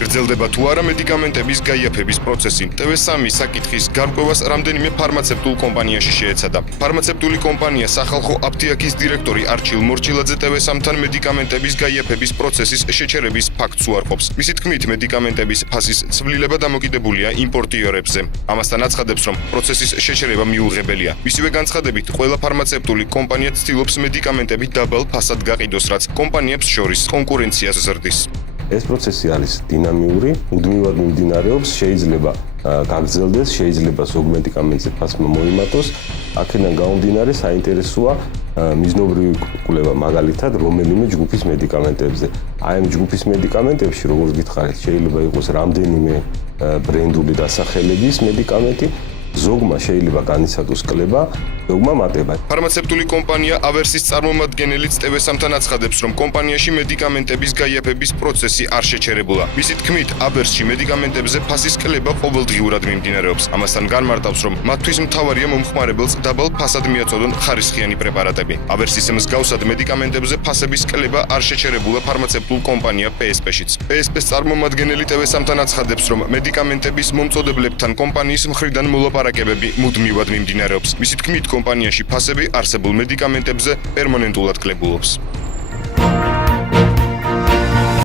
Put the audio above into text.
გრძელდება თუ არა მედიკამენტების გაიაფების პროცესი. TV3 საკითხის გარკვევას რამდენიმე ფარმაცევტულ კომპანიაში შეეცადა. ფარმაცევტული კომპანია სახალხო აფთიაქის დირექტორი არჩილ მორჩილაძე TV3-თან მედიკამენტების გაიაფების პროცესის შეჩერების ფაქტს უარყოფს. მისი თქმით, მედიკამენტების ფასის ცვლილება დამოკიდებულია იმპორტიორებზე. ამასთან აცხადებს, რომ პროცესის შეჩერება მიუღებელია. მისივე განცხადებით, ყველა ფარმაცევტული კომპანია ცდილობს მედიკამენტები დაბალ ფასად გაყიდოს, რაც კომპანიებს შორის კონკურენციას ზრდის. ეს პროცესი არის დინამიური, მუდმივად მიმდინარეობს, შეიძლება გაგრძელდეს, შეიძლება ზოგ მედიკამენტზე ფასმა მოიმატოს. აქედან გამომდინარე საინტერესოა მიზნობრივი კვლევა მაგალითად რომელიმე ჯგუფის მედიკამენტებზე. აი ამ ჯგუფის მედიკამენტებში, როგორც გითხარით, შეიძლება იყოს რამდენიმე ბრენდული დასახელების მედიკამენტი. ზოგმა შეიძლება განიცადოს კლება, ზოგმა მატება. ფარმაცევტული კომპანია ავერსის წარმომადგენელიც TV3-თან აცხადებს, რომ კომპანიაში მედიკამენტების გაიაფების პროცესი არ შეჩერებულა. მისი თქმით, ავერსში მედიკამენტებზე ფასის კლება ყოველდღიურად მიმდინარეობს. ამასთან განმარტავს, რომ მათთვის მთავარია მომხმარებელს დაბალ ფასად მიაწოდონ ხარისხიანი პრეპარატები. ავერსის მსგავსად მედიკამენტებზე ფასების კლება არ შეჩერებულა ფარმაცევტულ კომპანია PSP-შიც. PSP-ს წარმომადგენელი TV3-თან აცხადებს, რომ მედიკამენტების მომწოდებლებთან კომპანიის მხრიდან მოლაპარაკებები მუდმივად მიმდინარეობს. მისი თქმით, კომპანიაში ფასები არსებულ მედიკამენტებზე პერმანენტულად კლებულობს.